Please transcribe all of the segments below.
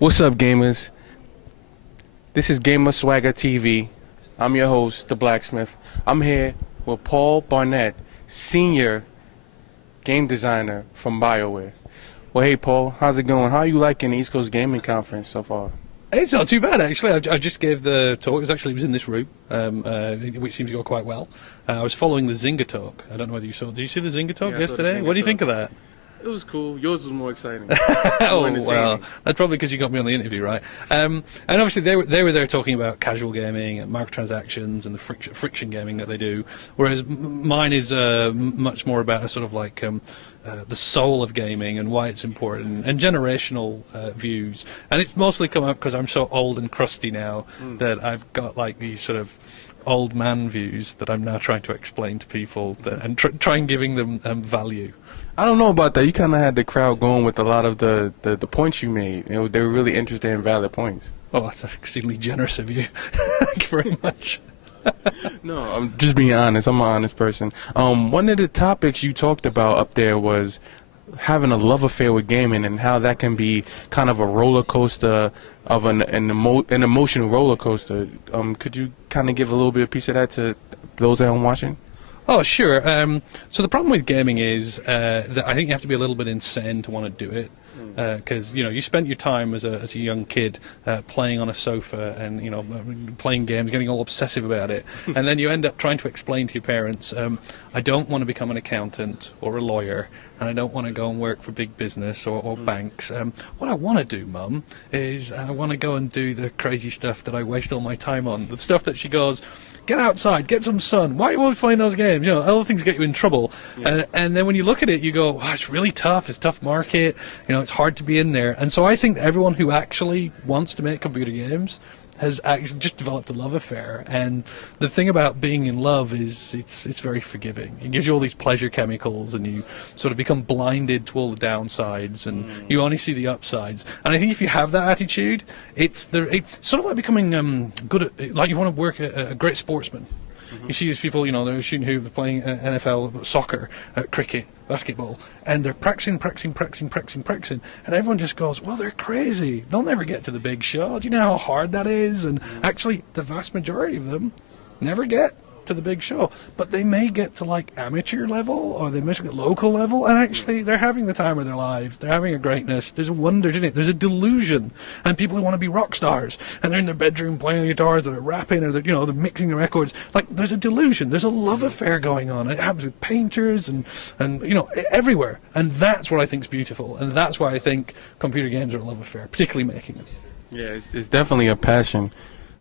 What's up, gamers? This is GamerSwaggerTV. I'm your host, the Blacksmith. I'm here with Paul Barnett, senior game designer from BioWare. Well, hey, Paul, how's it going? How are you liking the East Coast Gaming Conference so far? It's not too bad, actually. I just gave the talk. It was in this room, which seems to go quite well. I was following the Zynga talk. I don't know whether you saw. Did you see the Zynga talk yesterday? What do you think of that? It was cool. Yours was more exciting. Oh, well, that's probably because you got me on the interview, right? And obviously they were there talking about casual gaming and microtransactions and the friction gaming that they do, whereas mine is much more about a sort of like the soul of gaming and why it's important and generational views. And it's mostly come up because I'm so old and crusty now that I've got like these sort of old man views that I'm now trying to explain to people and trying giving them value. I don't know about that. You kind of had the crowd going with a lot of the points you made. You know, they were really interested in valid points. Oh, that's exceedingly generous of you. Thank you very much. No, I'm just being honest. I'm an honest person. One of the topics you talked about up there was having a love affair with gaming and how that can be kind of a roller coaster of an emotional roller coaster. Could you kind of give a little bit of piece of that to those at home watching? Oh, sure. So the problem with gaming is that I think you have to be a little bit insane to want to do it. Because you spent your time as a young kid playing on a sofa and playing games, getting all obsessive about it, and then you end up trying to explain to your parents, I don't want to become an accountant or a lawyer, and I don't want to go and work for big business or banks. What I want to do, Mum, is I want to go and do the crazy stuff that I waste all my time on. The stuff that she goes, get outside, get some sun. Why are you always playing those games? Other things get you in trouble. Yeah. And then when you look at it, you go, wow, it's really tough. It's a tough market. It's hard to be in there. And so I think everyone who actually wants to make computer games has actually just developed a love affair. And the thing about being in love is it's very forgiving. It gives you all these pleasure chemicals, and you sort of become blinded to all the downsides, and you only see the upsides. And I think if you have that attitude, it's sort of like becoming good at, like you want to work a great sportsman. You see these people, they're shooting hoops, playing NFL, soccer, cricket, basketball, and they're practicing, and everyone just goes, well, they're crazy. They'll never get to the big show. Do you know how hard that is? And actually, the vast majority of them never get to the big show, but they may get to like amateur level, or they may get local level, and actually they're having the time of their lives. They're having a greatness. There's a wonder in it. There's a delusion, and people who want to be rock stars, and they're in their bedroom playing the guitars, or they're rapping, or they're mixing the records. Like, there's a delusion. There's a love affair going on. It happens with painters and everywhere, and that's what I think is beautiful, and that's why I think computer games are a love affair, particularly making them. Yeah, it's definitely a passion.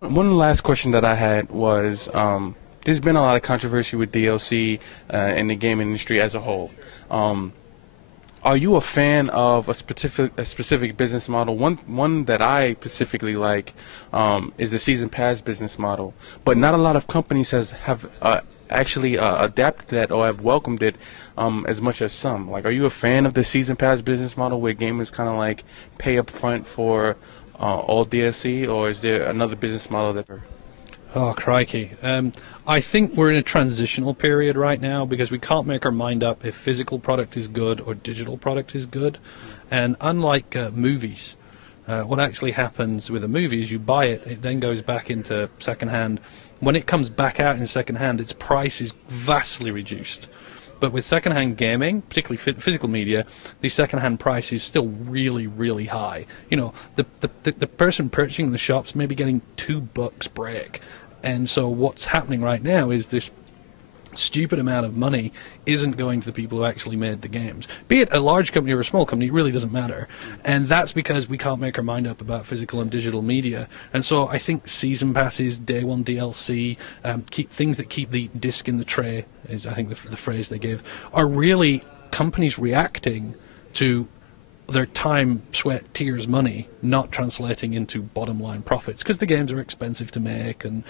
One last question that I had was, there's been a lot of controversy with DLC in the gaming industry as a whole. Are you a fan of a specific business model? One that I specifically like is the season pass business model, but not a lot of companies have actually adapted that or have welcomed it as much as some. Like, are you a fan of the season pass business model where gamers kind of like pay up front for all DLC, or is there another business model that? Oh, crikey. I think we're in a transitional period right now because we can't make our mind up if physical product is good or digital product is good. And unlike movies, what actually happens with a movie is you buy it, it then goes back into second-hand. When it comes back out in second-hand, its price is vastly reduced. But with second-hand gaming, particularly physical media, the second-hand price is still really, really high. The person purchasing in the shops may be getting $2 break. And so what's happening right now is this stupid amount of money isn't going to the people who actually made the games. Be it a large company or a small company, it really doesn't matter. And that's because we can't make our mind up about physical and digital media. And so I think season passes, day one DLC, things that keep the disc in the tray, is I think the phrase they give, are really companies reacting to their time, sweat, tears, money not translating into bottom line profits because the games are expensive to make, and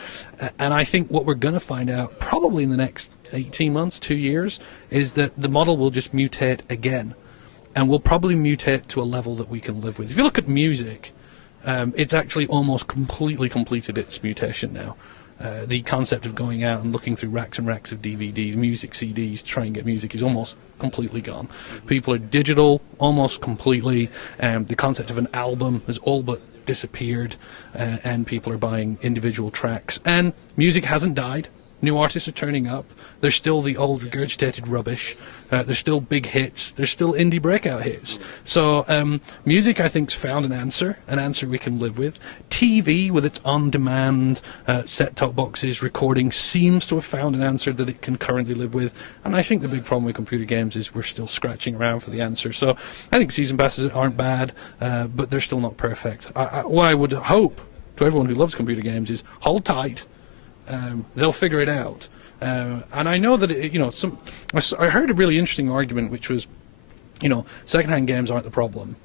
I think what we're going to find out probably in the next 18 months, 2 years, is that the model will just mutate again, and will probably mutate to a level that we can live with. If you look at music, it's actually almost completely completed its mutation now. the concept of going out and looking through racks and racks of DVDs, music CDs, to try and get music is almost completely gone. People are digital almost completely. The concept of an album has all but disappeared, and people are buying individual tracks. And music hasn't died. New artists are turning up. There's still the old regurgitated rubbish. There's still big hits. There's still indie breakout hits. So music, I think, has found an answer we can live with. TV, with its on-demand set-top boxes, recording, seems to have found an answer that it can currently live with. And I think the big problem with computer games is we're still scratching around for the answer. So I think season passes aren't bad, but they're still not perfect. What I would hope to everyone who loves computer games is hold tight. They'll figure it out. And I know that, I heard a really interesting argument, which was, second-hand games aren't the problem.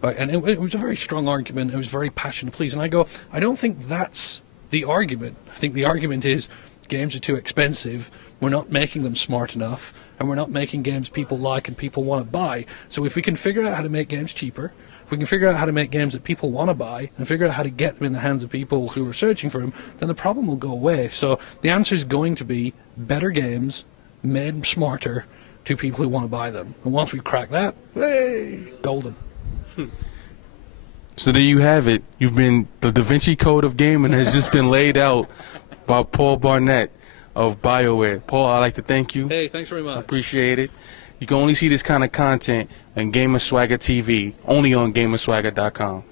Right? And it was a very strong argument. It was very passionate pleas. And I go, I don't think that's the argument. I think the argument is games are too expensive. We're not making them smart enough. And we're not making games people like and people want to buy. So if we can figure out how to make games cheaper, if we can figure out how to make games that people want to buy and figure out how to get them in the hands of people who are searching for them, then the problem will go away. So the answer is going to be better games made smarter to people who want to buy them. And once we crack that, hey, golden. So there you have it. The Da Vinci Code of gaming has just been laid out by Paul Barnett of BioWare. Paul, I'd like to thank you. Hey, thanks very much. I appreciate it. You can only see this kind of content on GamerSwaggerTV, only on GamerSwagger.com.